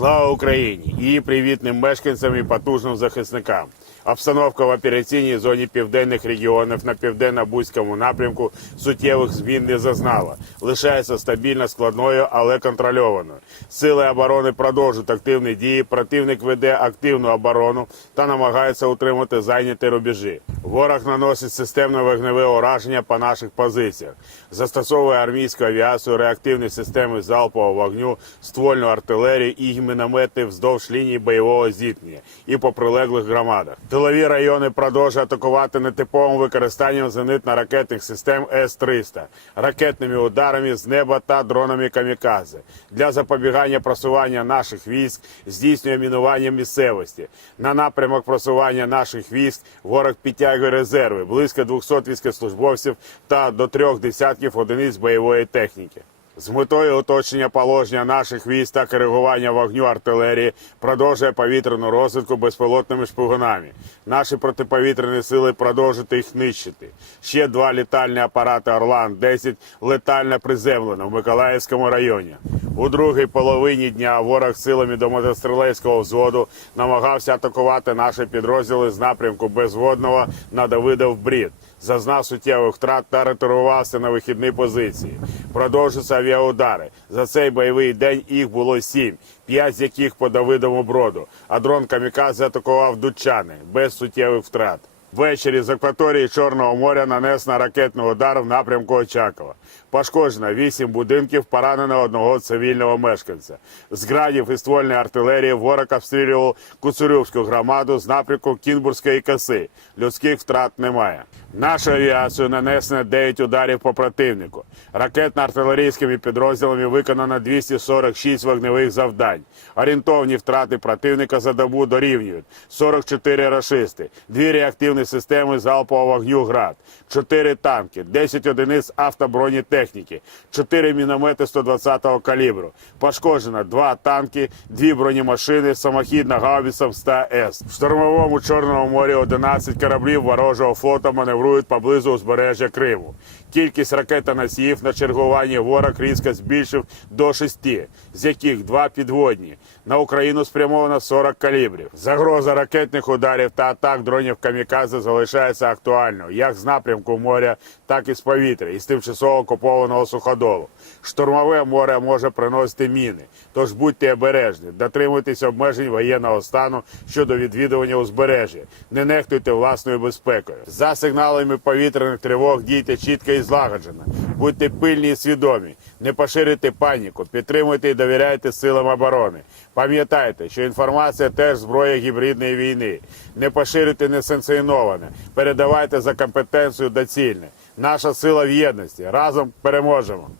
Слава Україні Її привітним мешканцям і потужним захисникам. Обстановка в операційній зоні південних регіонів на південно-бузькому напрямку суттєвих змін не зазнала. Лишається стабільно складною, але контрольованою. Сили оборони продовжують активні дії. Противник веде активну оборону та намагається утримати зайняті рубежі. Ворог наносить системне вогневе ураження по наших позиціях, застосовує армійську авіацію, реактивні системи залпового вогню, ствольну артилерію і міномети вздовж лінії бойового зіткнення і по прилеглих громадах. Тилові райони продовжують атакувати нетиповим використанням зенитно-ракетних систем С-300, ракетними ударами з неба та дронами Камікази для запобігання просування наших військ, здійснює мінування місцевості. На напрямок просування наших військ ворог підтягує резерви близько 200 військовослужбовців та до трьох десятків одиниць бойової техніки з метою оточення положення наших військ та коригування вогню артилерії продовжує повітряну розвитку безпілотними шпигунами. Наші протиповітряні сили продовжують їх нищити. Ще два літальні апарати Орлан 10 летально приземлено в Миколаївському районі. У другій половині дня ворог силами до мотострілецького взводу намагався атакувати наші підрозділи з напрямку безводного на Давидов брід зазнав суттєвих втрат та ретирувався на вихідні позиції. Продовжуються авіаудари. За цей бойовий день їх було сім, п'ять з яких по Давидовому броду. А дрон Камікадзе атакував дучани без суттєвих втрат. Ввечері з акваторії Чорного моря нанесено ракетний удар в напрямку Очакова. Пошкоджено вісім будинків, поранено одного цивільного мешканця. З градів і ствольної артилерії ворог обстрілював Куцурівську громаду з напрямку Кінбурзької коси. Людських втрат немає. Нашу авіацію нанесено 9 ударів по противнику. Ракетно-артилерійськими підрозділами виконано 246 вогневих завдань. Орієнтовні втрати противника за добу дорівнюють 44 рашисти, 2 реактивні дрони системи залпового вогню град, 4 танки, 10 одиниць автобронетехніки, 4 міномети 120-го калібру. Пошкоджено 2 танки, 2 бронемашини, самохідна гаубіса 100С. В штурмовому чорному морі 11 кораблів ворожого флота маневрують поблизу узбережжя Криму. Кількість ракетоносіїв на чергуванні ворог різко збільшив до 6, з яких 2 підводні. На Україну спрямовано 40 калібрів. Загроза ракетних ударів та атак дронів камікадзе теза залишається актуальною як з напрямку моря, так і з повітря, і з тимчасово окупованого суходолу. Штурмове море може приносити міни, тож будьте обережні, дотримуйтесь обмежень воєнного стану щодо відвідування узбережжя, не нехтуйте власною безпекою. За сигналами повітряних тривог дійте чітко і злагоджено. Будьте пильні і свідомі, не поширити паніку, підтримуйте і довіряйте силам оборони. Пам'ятайте, що інформація теж зброя гібридної війни. Не поширити несанкціоноване, передавайте за компетенцію доцільне. Наша сила в єдності разом переможемо.